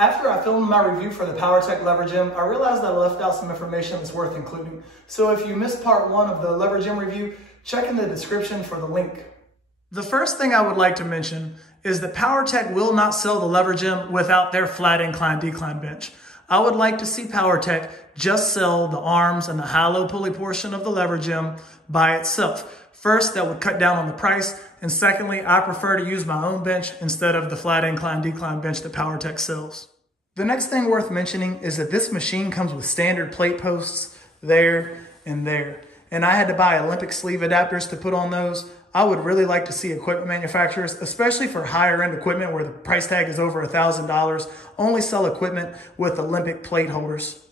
After I filmed my review for the Powertec Levergym, I realized that I left out some information that's worth including. So if you missed part 1 of the Levergym review, check in the description for the link. The first thing I would like to mention is that Powertec will not sell the Levergym without their flat incline-decline bench. I would like to see Powertec just sell the arms and the high-low pulley portion of the Levergym by itself. First, that would cut down on the price, and secondly, I prefer to use my own bench instead of the flat incline-decline bench that Powertec sells. The next thing worth mentioning is that this machine comes with standard plate posts there and there. And I had to buy Olympic sleeve adapters to put on those. I would really like to see equipment manufacturers, especially for higher end equipment where the price tag is over $1,000, only sell equipment with Olympic plate holders.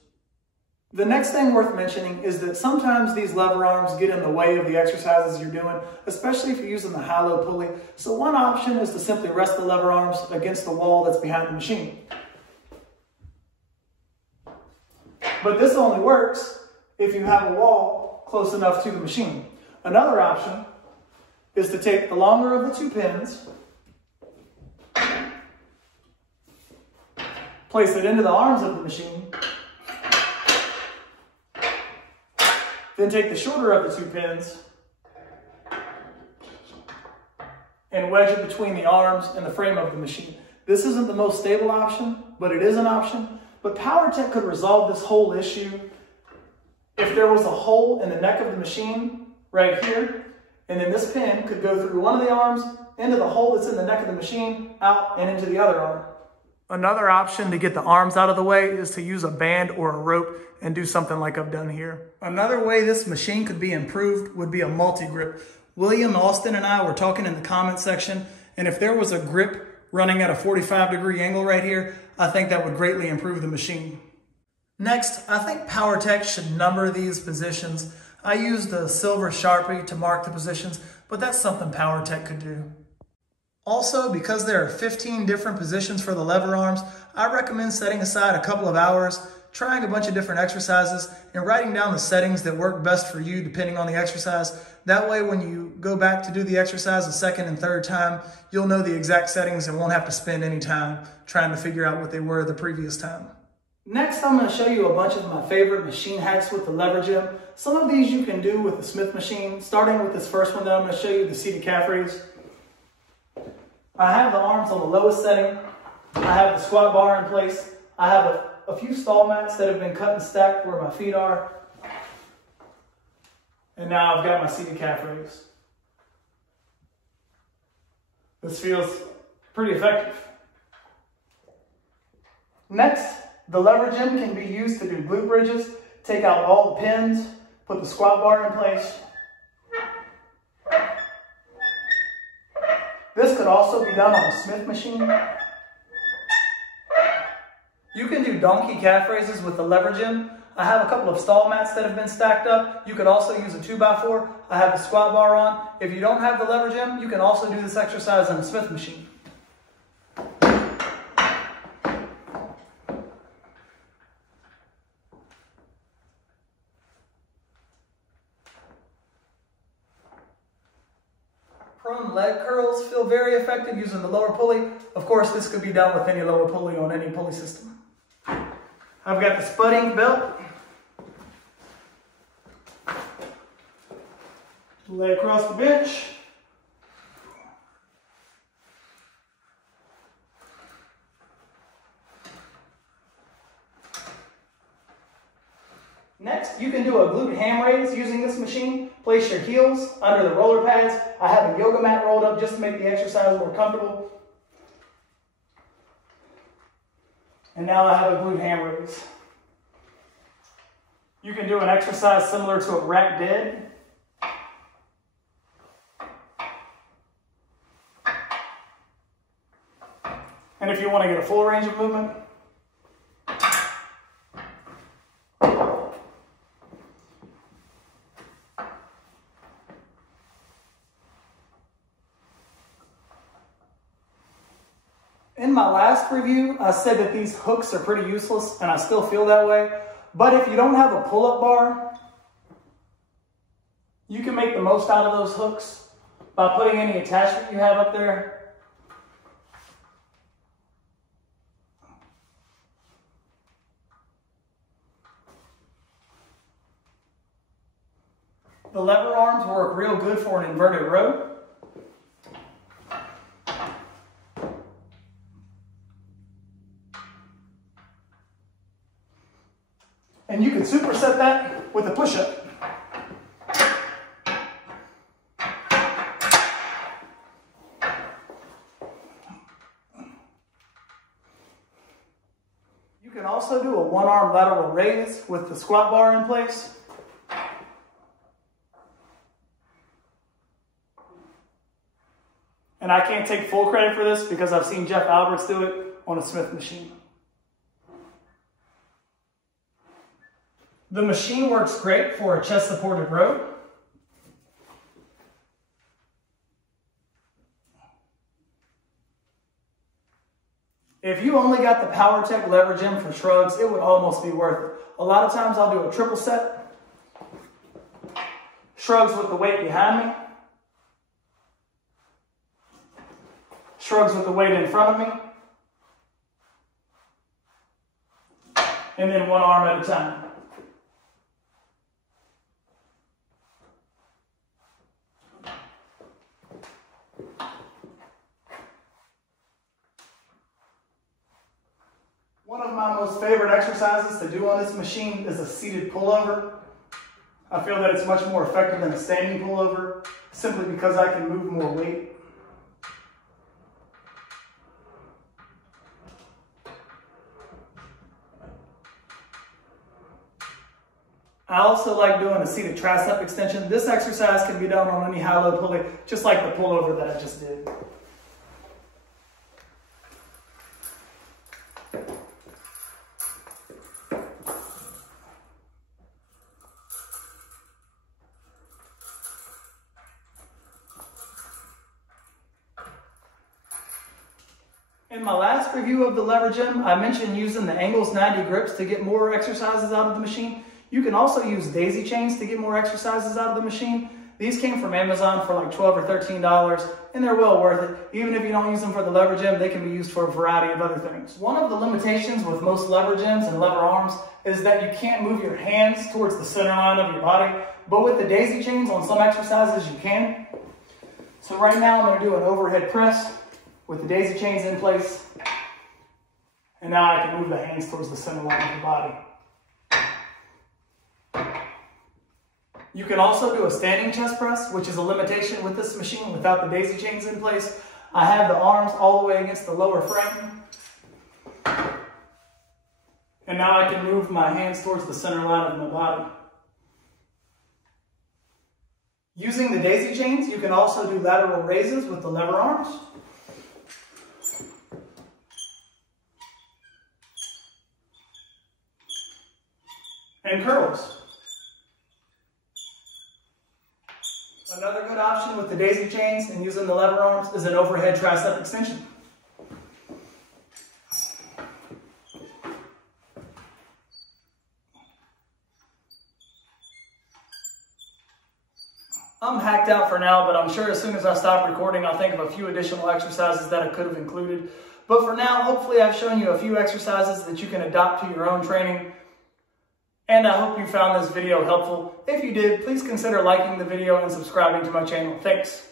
The next thing worth mentioning is that sometimes these lever arms get in the way of the exercises you're doing, especially if you're using the high-low pulley. So one option is to simply rest the lever arms against the wall that's behind the machine. But this only works if you have a wall close enough to the machine. Another option is to take the longer of the 2 pins, place it into the arms of the machine, then take the shorter of the 2 pins and wedge it between the arms and the frame of the machine. This isn't the most stable option, but it is an option. But Powertec could resolve this whole issue if there was a hole in the neck of the machine right here, and then this pin could go through one of the arms, into the hole that's in the neck of the machine, out and into the other arm. Another option to get the arms out of the way is to use a band or a rope and do something like I've done here. Another way this machine could be improved would be a multi-grip. William, Austin, and I were talking in the comment section, and if there was a grip running at a 45-degree angle right here, I think that would greatly improve the machine. Next, I think Powertec should number these positions. I used a silver Sharpie to mark the positions, but that's something Powertec could do. Also, because there are 15 different positions for the lever arms, I recommend setting aside a couple of hours, trying a bunch of different exercises, and writing down the settings that work best for you depending on the exercise. That way, when you go back to do the exercise a second and third time, you'll know the exact settings and won't have to spend any time trying to figure out what they were the previous time. Next, I'm going to show you a bunch of my favorite machine hacks with the Levergym. Some of these you can do with the Smith machine, starting with this first one that I'm going to show you, the seated calf raise. I have the arms on the lowest setting. I have the squat bar in place. I have a few stall mats that have been cut and stacked where my feet are. And now I've got my seated calf raise. This feels pretty effective. Next, the Levergym can be used to do glute bridges. Take out all the pins, put the squat bar in place. This could also be done on a Smith machine. You can do donkey calf raises with the Levergym. I have a couple of stall mats that have been stacked up. You could also use a 2x4. I have the squat bar on. If you don't have the Levergym, you can also do this exercise on a Smith machine. Prone leg curls feel very effective using the lower pulley. Of course, this could be done with any lower pulley on any pulley system. I've got the Spud Ink belt. Lay across the bench. Next, you can do a glute ham raise using this machine. Place your heels under the roller pads. I have a yoga mat rolled up just to make the exercise more comfortable. And now I have a glute ham raise. You can do an exercise similar to a rack dead. And if you want to get a full range of movement, in my last review, I said that these hooks are pretty useless, and I still feel that way. But if you don't have a pull-up bar, you can make the most out of those hooks by putting any attachment you have up there. The lever arms work real good for an inverted row. And you can superset that with a push-up. You can also do a one-arm lateral raise with the squat bar in place. And I can't take full credit for this because I've seen Jeff Alberts do it on a Smith machine. The machine works great for a chest-supported row. If you only got the Powertec Levergym for shrugs, it would almost be worth it. A lot of times I'll do a triple set. Shrugs with the weight behind me. Shrugs with the weight in front of me. And then one arm at a time. One of my most favorite exercises to do on this machine is a seated pullover. I feel that it's much more effective than a standing pullover simply because I can move more weight. I also like doing a seated tricep extension. This exercise can be done on any high-low pulley, just like the pullover that I just did. In my last review of the Levergym, I mentioned using the Angles 90 grips to get more exercises out of the machine. You can also use daisy chains to get more exercises out of the machine. These came from Amazon for like $12 or $13, and they're well worth it. Even if you don't use them for the Levergym, they can be used for a variety of other things. One of the limitations with most Levergyms and lever arms is that you can't move your hands towards the center line of your body, but with the daisy chains on some exercises you can. So right now I'm going to do an overhead press with the daisy chains in place, and now I can move the hands towards the center line of the body. You can also do a standing chest press, which is a limitation with this machine without the daisy chains in place. I have the arms all the way against the lower frame. And now I can move my hands towards the center line of my body. Using the daisy chains, you can also do lateral raises with the lever arms. And curls. Another good option with the daisy chains and using the lever arms is an overhead tricep extension. I'm hacked out for now, but I'm sure as soon as I stop recording, I'll think of a few additional exercises that I could have included. But for now, hopefully I've shown you a few exercises that you can adopt to your own training. And I hope you found this video helpful. If you did, please consider liking the video and subscribing to my channel. Thanks.